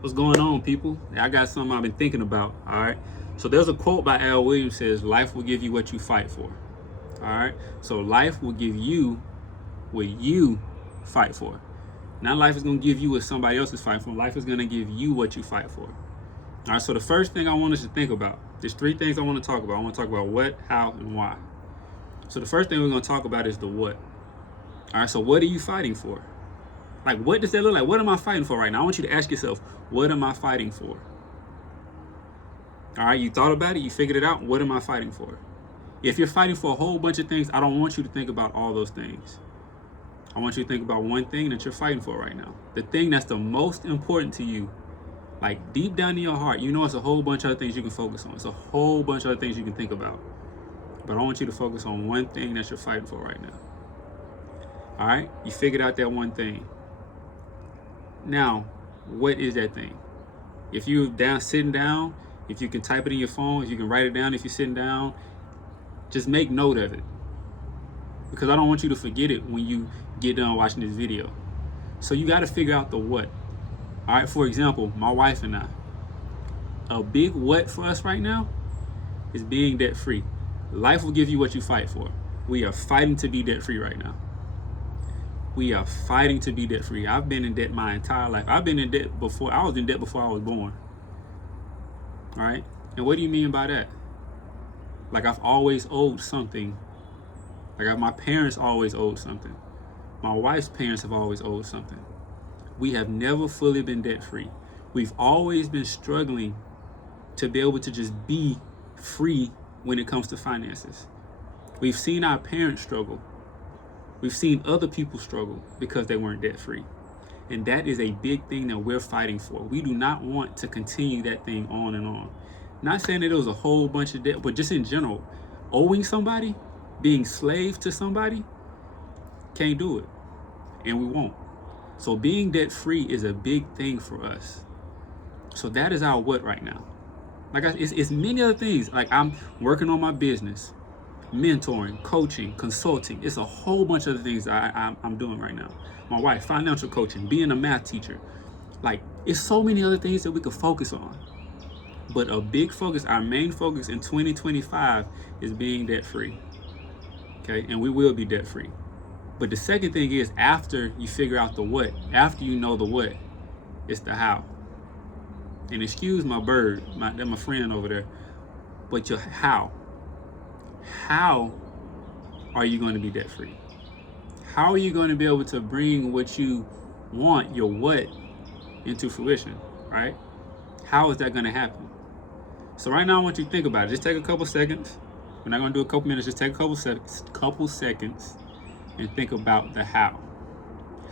What's going on, people? I got something I've been thinking about. All right. So there's a quote by Al Williams says, "Life will give you what you fight for." All right. So life will give you what you fight for. Not life is gonna give you what somebody else is fighting for. Life is gonna give you what you fight for. All right. So the first thing I want us to think about, there's three things I want to talk about. I want to talk about what, how, and why. So the first thing we're gonna talk about is the what. All right. So what are you fighting for? Like, what does that look like? What am I fighting for right now? I want you to ask yourself, what am I fighting for? All right, you thought about it, you figured it out. What am I fighting for? If you're fighting for a whole bunch of things, I don't want you to think about all those things. I want you to think about one thing that you're fighting for right now. The thing that's the most important to you, like deep down in your heart, you know it's a whole bunch of other things you can focus on. It's a whole bunch of other things you can think about. But I want you to focus on one thing that you're fighting for right now. All right, you figured out that one thing. Now, what is that thing? If you're sitting down, if you can type it in your phone, if you can write it down if you're sitting down, just make note of it. Because I don't want you to forget it when you get done watching this video. So you got to figure out the what. All right, for example, my wife and I, a big what for us right now is being debt free. Life will give you what you fight for. We are fighting to be debt free right now. We are fighting to be debt free. I've been in debt my entire life. I've been in debt before. I was in debt before I was born. All right. And what do you mean by that? Like, I've always owed something. Like, my parents always owed something. My wife's parents have always owed something. We have never fully been debt free. We've always been struggling to be able to just be free when it comes to finances. We've seen our parents struggle. We've seen other people struggle because they weren't debt free. And that is a big thing that we're fighting for. We do not want to continue that thing on and on. Not saying that it was a whole bunch of debt, but just in general, owing somebody, being slave to somebody, can't do it. And we won't. So being debt free is a big thing for us. So that is our what right now. Like, it's many other things. Like, I'm working on my business, mentoring, coaching, consulting. It's a whole bunch of other things I'm doing right now. My wife, financial coaching, being a math teacher. Like, it's so many other things that we could focus on. But a big focus, our main focus in 2025 is being debt free. Okay, and we will be debt free. But the second thing is, after you figure out the what, after you know the what, it's the how. And excuse my bird, that's my friend over there, but your how. How are you going to be debt free? How are you going to be able to bring what you want, your what, into fruition, right? How is that going to happen? So right now I want you to think about it. Just take a couple seconds. We're not going to do a couple minutes. Just take a couple seconds and think about the how.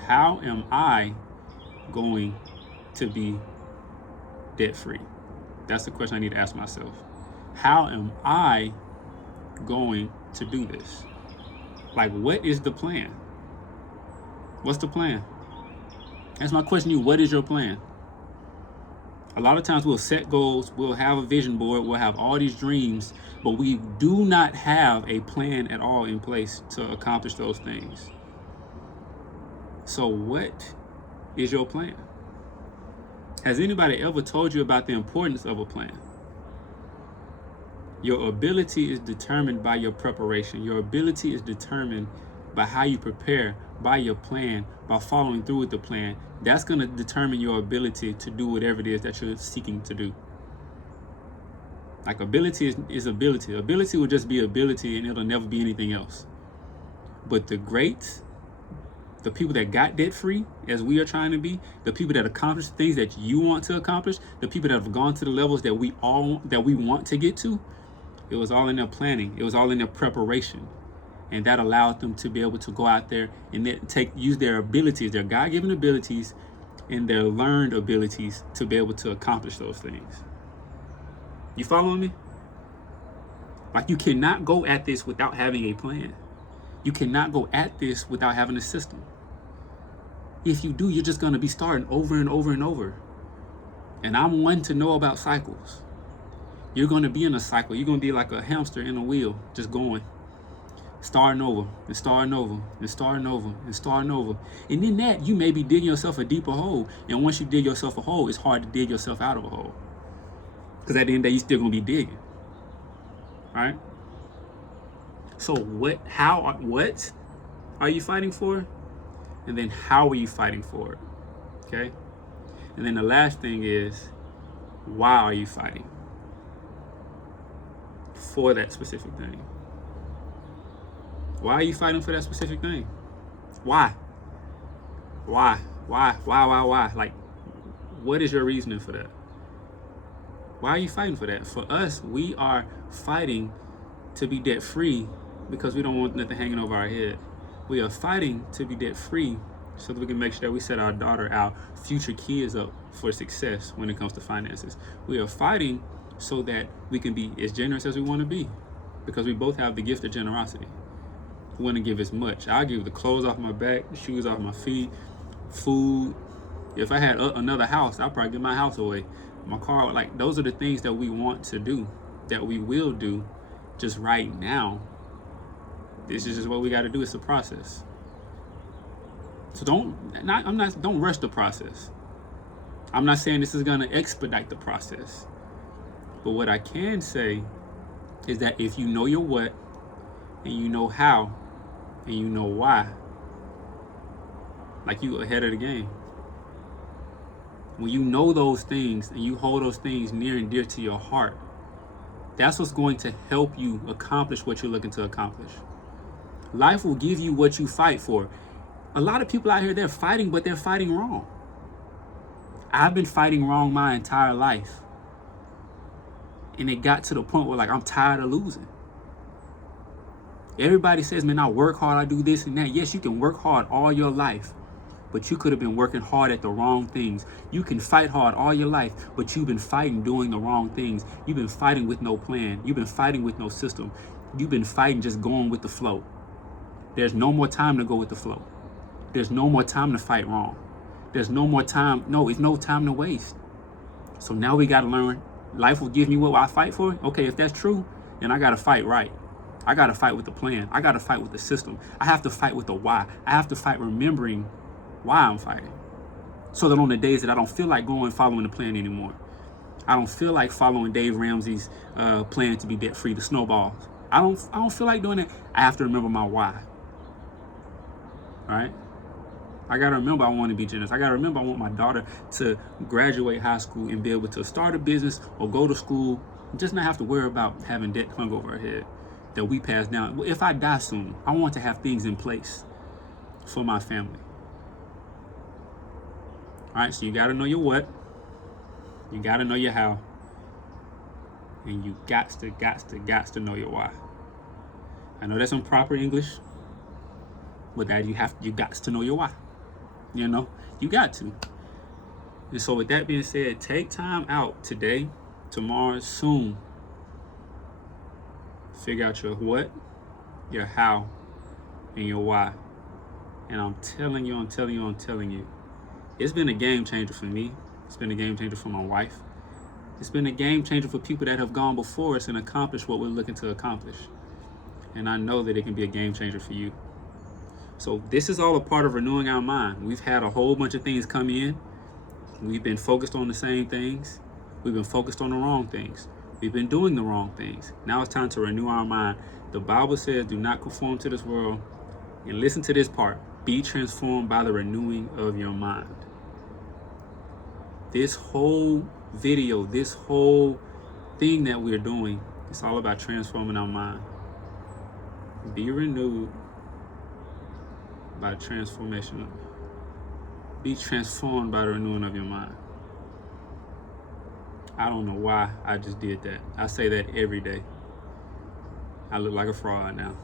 How am I going to be debt free? That's the question I need to ask myself. How am I going to do this? Like, what is the plan? What's the plan? That's my question to you. What is your plan? A lot of times we'll set goals, we'll have a vision board, we'll have all these dreams, but we do not have a plan at all in place to accomplish those things. So what is your plan? Has anybody ever told you about the importance of a plan? Your ability is determined by your preparation. Your ability is determined by how you prepare, by your plan, by following through with the plan. That's going to determine your ability to do whatever it is that you're seeking to do. Like, ability is ability. Ability will just be ability, and it'll never be anything else. But the greats, the people that got debt free, as we are trying to be, the people that accomplished things that you want to accomplish, the people that have gone to the levels that we want to get to, it was all in their planning. It was all in their preparation. And that allowed them to be able to go out there and use their abilities, their God-given abilities and their learned abilities to be able to accomplish those things. You following me? Like, you cannot go at this without having a plan. You cannot go at this without having a system. If you do, you're just going to be starting over and over and over. And I'm one to know about cycles. You're going to be in a cycle. You're going to be like a hamster in a wheel, just going. starting over and starting over and starting over and starting over. And in that, you may be digging yourself a deeper hole. And once you dig yourself a hole, it's hard to dig yourself out of a hole. Because at the end of the day, you're still going to be digging. Right? So what are you fighting for? And then how are you fighting for it? Okay? And then the last thing is, why are you fighting for that specific thing? Why are you fighting for that specific thing? Why? Why? Like, what is your reasoning for that? Why are you fighting for that? For us, we are fighting to be debt free because we don't want nothing hanging over our head. We are fighting to be debt free so that we can make sure that we set our future kids up for success when it comes to finances. We are fighting so that we can be as generous as we want to be, because we both have the gift of generosity. We want to give as much. I'll give the clothes off my back, the shoes off my feet, food. If I had another house, I'd probably give my house away. My car, like, those are the things that we want to do, that we will do. Just right now, this is just what we got to do. It's a process. So don't rush the process. I'm not saying this is going to expedite the process. But what I can say is that if you know your what, and you know how, and you know why, like, you ahead of the game. When you know those things and you hold those things near and dear to your heart, that's what's going to help you accomplish what you're looking to accomplish. Life will give you what you fight for. A lot of people out here, they're fighting, but they're fighting wrong. I've been fighting wrong my entire life. And it got to the point where, like, I'm tired of losing. Everybody says, man, I work hard, I do this and that. Yes, you can work hard all your life, but you could have been working hard at the wrong things. You can fight hard all your life, but you've been fighting doing the wrong things. You've been fighting with no plan. You've been fighting with no system. You've been fighting just going with the flow. There's no more time to go with the flow. There's no more time to fight wrong. There's no more time. No, it's no time to waste. So now we got to learn. Life will give me what I fight for. Okay, if that's true, then I got to fight right. I got to fight with the plan. I got to fight with the system. I have to fight with the why. I have to fight remembering why I'm fighting. So that on the days that I don't feel like going following the plan anymore, I don't feel like following Dave Ramsey's plan to be debt free, the snowballs. I don't feel like doing it. I have to remember my why. All right? I got to remember I want to be generous. I got to remember I want my daughter to graduate high school and be able to start a business or go to school, just not have to worry about having debt hung over her head that we pass down. If I die soon, I want to have things in place for my family. All right, so you got to know your what. You got to know your how. And you got to know your why. I know that's improper English, but that you got to know your why. You know, you got to. And so with that being said, take time out today, tomorrow, soon. Figure out your what, your how, and your why. And I'm telling you, it's been a game changer for me. It's been a game changer for my wife. It's been a game changer for people that have gone before us and accomplished what we're looking to accomplish. And I know that it can be a game changer for you. So this is all a part of renewing our mind. We've had a whole bunch of things come in. We've been focused on the same things. We've been focused on the wrong things. We've been doing the wrong things. Now it's time to renew our mind. The Bible says, do not conform to this world. And listen to this part. Be transformed by the renewing of your mind. This whole video, this whole thing that we're doing, it's all about transforming our mind. Be renewed by transformation. Be transformed by the renewing of your mind. I don't know why I just did that. I say that every day. I look like a fraud now.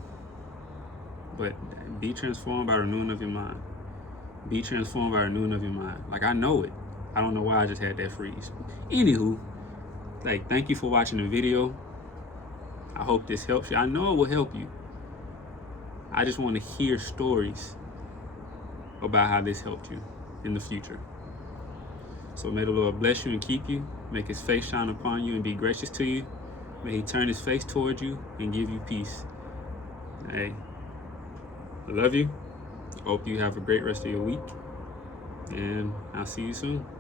But be transformed by the renewing of your mind. Be transformed by the renewing of your mind. Like, I know it. I don't know why I just had that freeze. Anywho, like, thank you for watching the video. I hope this helps you. I know it will help you. I just want to hear stories about how this helped you in the future. So may the Lord bless you and keep you. Make his face shine upon you and be gracious to you. May he turn his face towards you and give you peace. Hey, I love you. Hope you have a great rest of your week. And I'll see you soon.